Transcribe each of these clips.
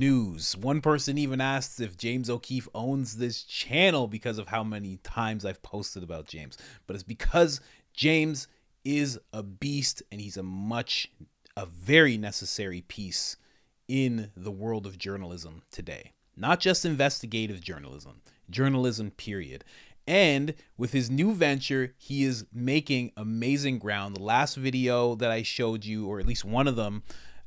News. One person even asked if James O'Keefe owns this channel because of how many times I've posted about James. But it's because James is a beast and he's a very necessary piece in the world of journalism today. Not just investigative journalism, period. And with his new venture, he is making amazing ground. The last video that I showed you, or at least one of them,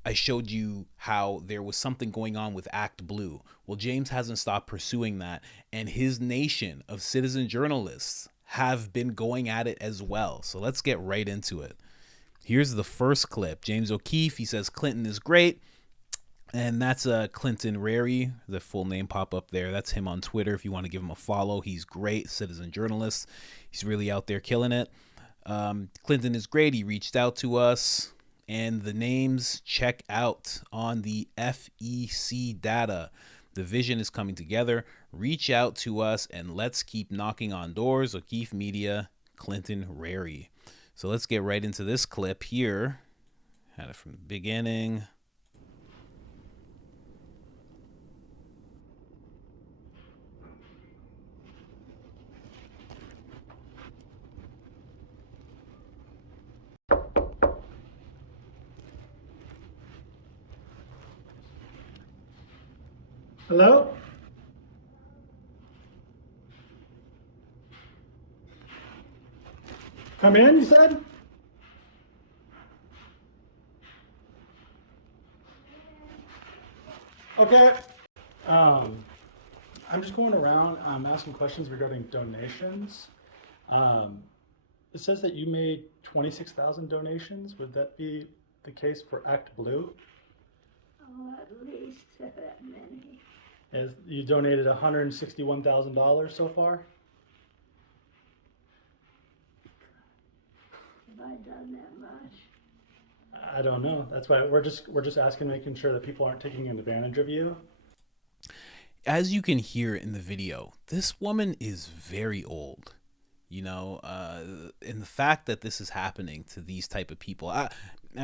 I showed you how there was something going on with Act Blue. Well, James hasn't stopped pursuing that, and his nation of citizen journalists have been going at it as well. So let's get right into it. Here's the first clip. James O'Keefe, he says Clinton is great. And that's Clinton Rary, the full name pop up there. That's him on Twitter if you want to give him a follow. He's great, citizen journalist. He's really out there killing it. Clinton is great. He reached out to us. And the names check out on the FEC data. The vision is coming together. Reach out to us and let's keep knocking on doors. O'Keefe Media, Clinton Rary. So let's get right into this clip here. Had it from the beginning. Hello? Come in, you said? Okay. I'm just going around asking questions regarding donations. It says that you made 26,000 donations. Would that be the case for Act Blue? Oh, at least that many. As you donated $161,000 so far? Have I done that much? I don't know. That's why we're just asking, making sure that people aren't taking advantage of you. As you can hear in the video, this woman is very old. And the fact that this is happening to these type of people, I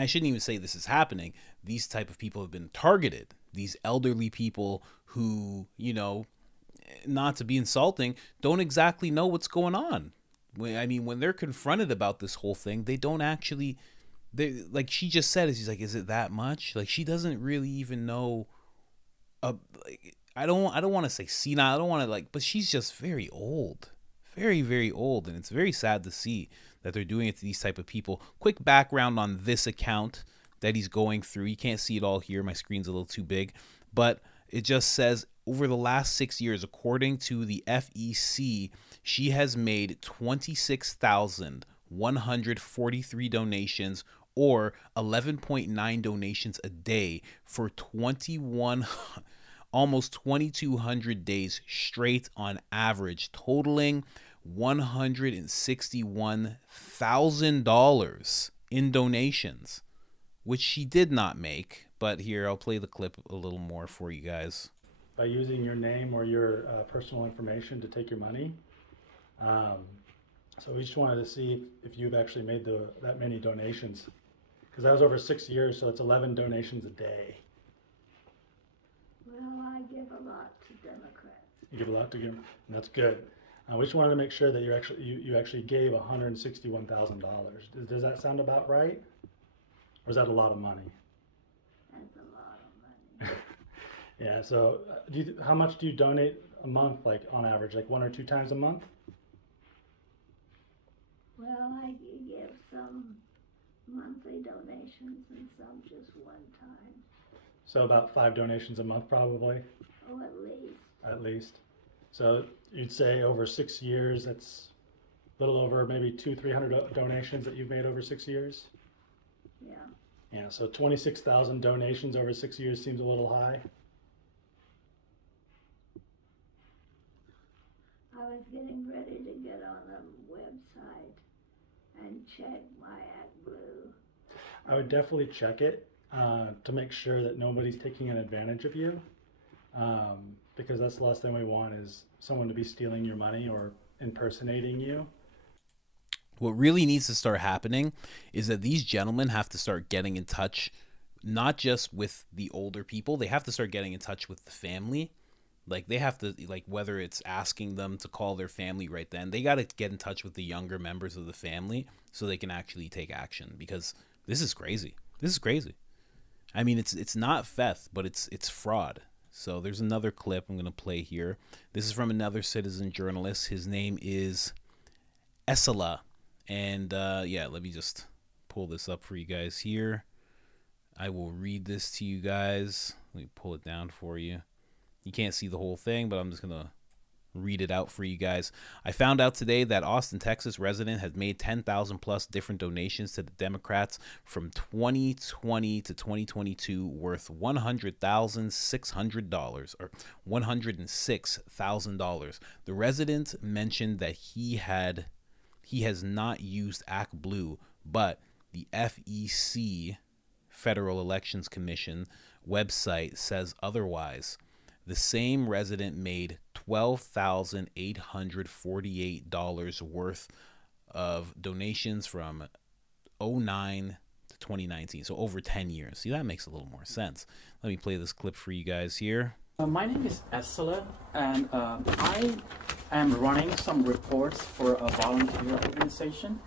shouldn't even say this is happening. These type of people have been targeted. These elderly people who, not to be insulting, don't exactly know what's going on. When they're confronted about this whole thing, they don't actually, like she just said, she's like, is it that much? Like, she doesn't really even know. I don't want to say senile. I don't want to but she's just very old. Very, very old, and it's very sad to see that they're doing it to these type of people. Quick background on this account that he's going through. You can't see it all here. My screen's a little too big, but it just says over the last 6 years, according to the FEC, she has made 26,143 donations, or 11.9 donations a day for 21 almost 2,200 days straight on average, totaling $161,000 in donations, which she did not make. But here, I'll play the clip a little more for you guys. By using your name or your personal information to take your money. So we just wanted to see if you've actually made that many donations. Because that was over 6 years, so it's 11 donations a day. Well, I give a lot to Democrats. You give a lot to give, and that's good. We just wanted to make sure that you actually gave $161,000. Does that sound about right? Or is that a lot of money? That's a lot of money. Yeah. So, how much do you donate a month? Like on average, like 1 or 2 times a month? Well, I give some monthly donations and some just one time. So about 5 donations a month, probably. Oh, at least. At least. So you'd say over 6 years, that's a little over maybe 200-300 donations that you've made over 6 years. Yeah. Yeah. So 26,000 donations over 6 years seems a little high. I was getting ready to get on the website and check my Act Blue. I would definitely check it to make sure that nobody's taking an advantage of you, because that's the last thing we want is someone to be stealing your money or impersonating you. What really needs to start happening is that these gentlemen have to start getting in touch not just with the older people. They have to start getting in touch with the family. Like they have to, like, whether it's asking them to call their family right then, they got to get in touch with the younger members of the family so they can actually take action, because this is crazy. This is crazy. I mean, it's not theft, but it's fraud. So there's another clip I'm going to play here. This is from another citizen journalist. His name is Essela. And yeah, let me just pull this up for you guys here. I will read this to you guys. Let me pull it down for you. You can't see the whole thing, but I'm just going to read it out for you guys. I found out today that Austin, Texas resident has made 10,000 plus different donations to the Democrats from 2020 to 2022 worth $100,600 or $106,000. The resident mentioned that he has not used ActBlue, but the FEC, Federal Elections Commission website, says otherwise. The same resident made $12,848 worth of donations from 2009 to 2019, so over 10 years. See, that makes a little more sense. Let me play this clip for you guys here. My name is Essela, and I am running some reports for a volunteer organization.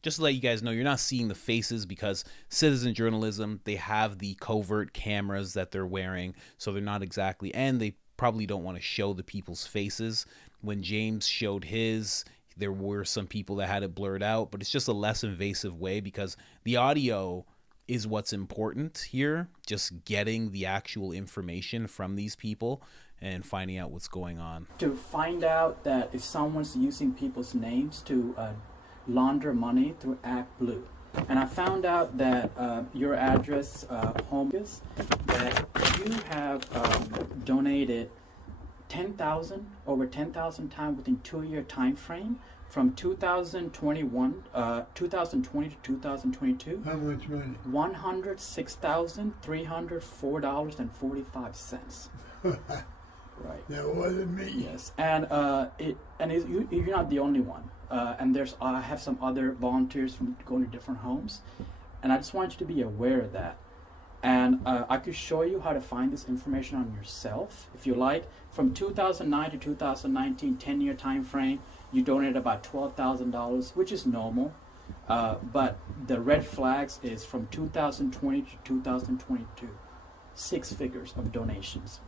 Just to let you guys know, you're not seeing the faces because citizen journalism, they have the covert cameras that they're wearing, so they're not exactly, and they probably don't want to show the people's faces. When James showed his, there were some people that had it blurred out, but it's just a less invasive way because the audio is what's important here, just getting the actual information from these people and finding out what's going on. To find out that if someone's using people's names to launder money through ActBlue. And I found out that your address, home is, that you have donated over 10,000 times within 2-year time frame from 2020 to 2022. How much money? $106,304.45. Right. That wasn't me. Yes, and you're not the only one. And I have some other volunteers from going to different homes, and I just want you to be aware of that. And I could show you how to find this information on yourself if you like. From 2009 to 2019, 10-year time frame, you donated about $12,000, which is normal. But the red flags is from 2020 to 2022, 6 figures of donations.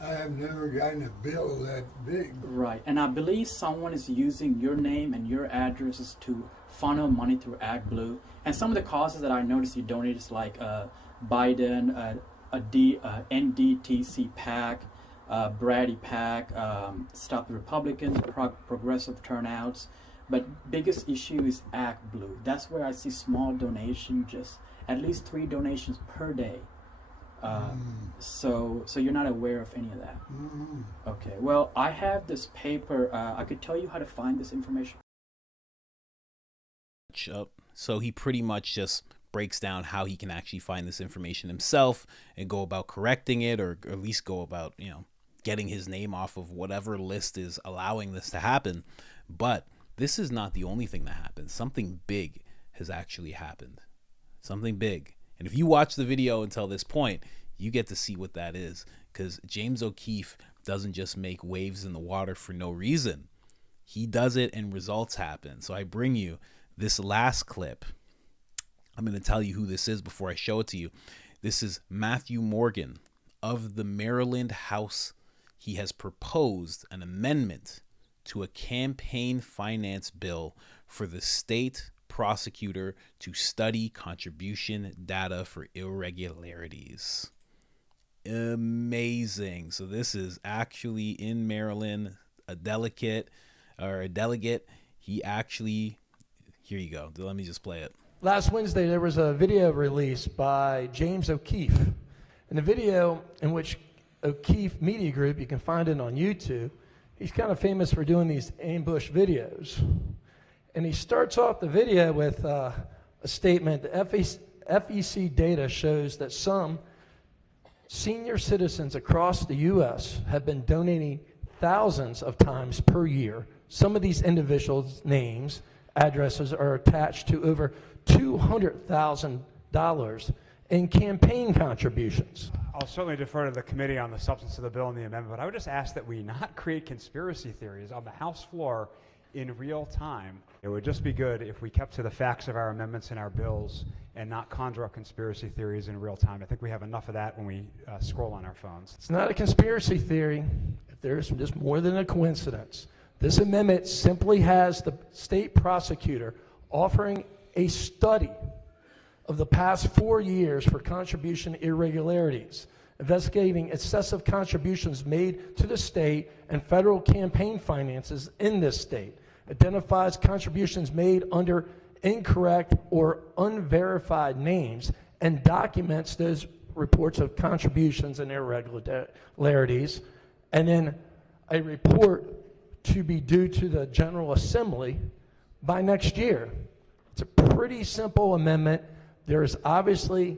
I have never gotten a bill that big. Right, and I believe someone is using your name and your addresses to funnel money through ActBlue. And some of the causes that I noticed you donated is like Biden, NDTC PAC, Brady PAC, Stop the Republicans, Progressive Turnouts. But biggest issue is ActBlue. That's where I see small donation, just at least 3 donations per day. So you're not aware of any of that? Mm-hmm. Okay, well, I have this paper. I could tell you how to find this information. So he pretty much just breaks down how he can actually find this information himself and go about correcting it, or at least go about, getting his name off of whatever list is allowing this to happen. But this is not the only thing that happens. Something big has actually happened. Something big. And if you watch the video until this point, you get to see what that is, because James O'Keefe doesn't just make waves in the water for no reason. He does it and results happen. So I bring you this last clip. I'm going to tell you who this is before I show it to you. This is Matthew Morgan of the Maryland House. He has proposed an amendment to a campaign finance bill for the state prosecutor to study contribution data for irregularities. Amazing. So this is actually in Maryland, a delegate. He actually, here you go. Let me just play it. Last Wednesday, there was a video released by James O'Keefe. And the video in which O'Keefe Media Group, you can find it on YouTube. He's kind of famous for doing these ambush videos. And he starts off the video with a statement. The FEC data shows that some senior citizens across the U.S. have been donating thousands of times per year. Some of these individuals' names, addresses are attached to over $200,000 in campaign contributions. I'll certainly defer to the committee on the substance of the bill and the amendment, but I would just ask that we not create conspiracy theories on the House floor in real time. It would just be good if we kept to the facts of our amendments and our bills and not conjure up conspiracy theories in real time. I think we have enough of that when we scroll on our phones. It's not a conspiracy theory. If there's just more than a coincidence. This amendment simply has the state prosecutor offering a study of the past 4 years for contribution irregularities, investigating excessive contributions made to the state and federal campaign finances in this state, identifies contributions made under incorrect or unverified names, and documents those reports of contributions and irregularities, and then a report to be due to the General Assembly by next year. It's a pretty simple amendment. There is obviously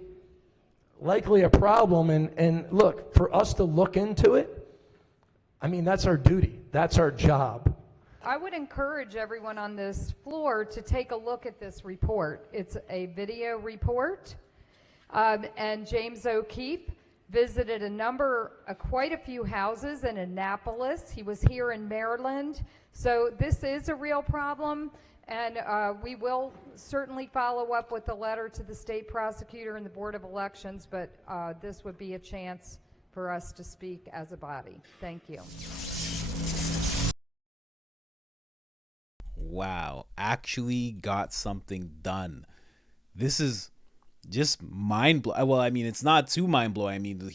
likely a problem, and look, for us to look into it, I mean, that's our duty. That's our job. I would encourage everyone on this floor to take a look at this report. It's a video report, and James O'Keefe visited quite a few houses in Annapolis. He was here in Maryland. So this is a real problem, and we will certainly follow up with a letter to the state prosecutor and the Board of Elections, but this would be a chance for us to speak as a body. Thank you. Wow, actually got something done. This is just mind-blowing. Well, I mean, it's not too mind-blowing. I mean,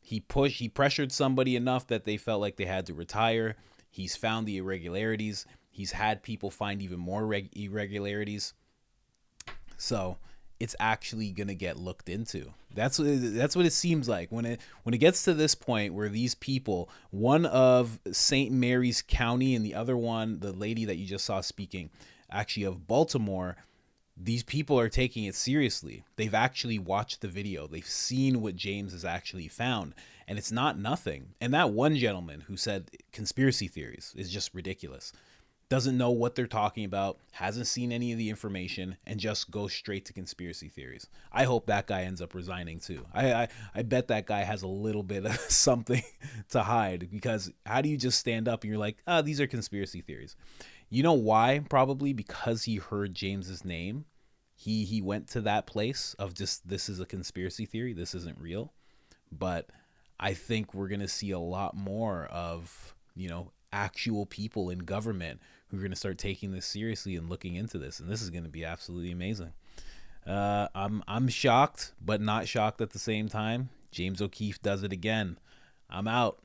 he pressured somebody enough that they felt like they had to retire. He's found the irregularities. He's had people find even more irregularities. So it's actually gonna get looked into. That's what it seems like when it gets to this point where these people, one of St. Mary's County and the other one, the lady that you just saw speaking, actually of Baltimore, these people are taking it seriously. They've actually watched the video. They've seen what James has actually found, and it's not nothing. And that one gentleman who said conspiracy theories is just ridiculous. Doesn't know what they're talking about, hasn't seen any of the information, and just goes straight to conspiracy theories. I hope that guy ends up resigning too. I bet that guy has a little bit of something to hide, because how do you just stand up and you're like, these are conspiracy theories? You know why? Probably because he heard James's name. He went to that place of just, this is a conspiracy theory, this isn't real. But I think we're going to see a lot more of, actual people in government who are going to start taking this seriously and looking into this, and this is going to be absolutely amazing. I'm shocked, but not shocked at the same time. James O'Keefe does it again. I'm out.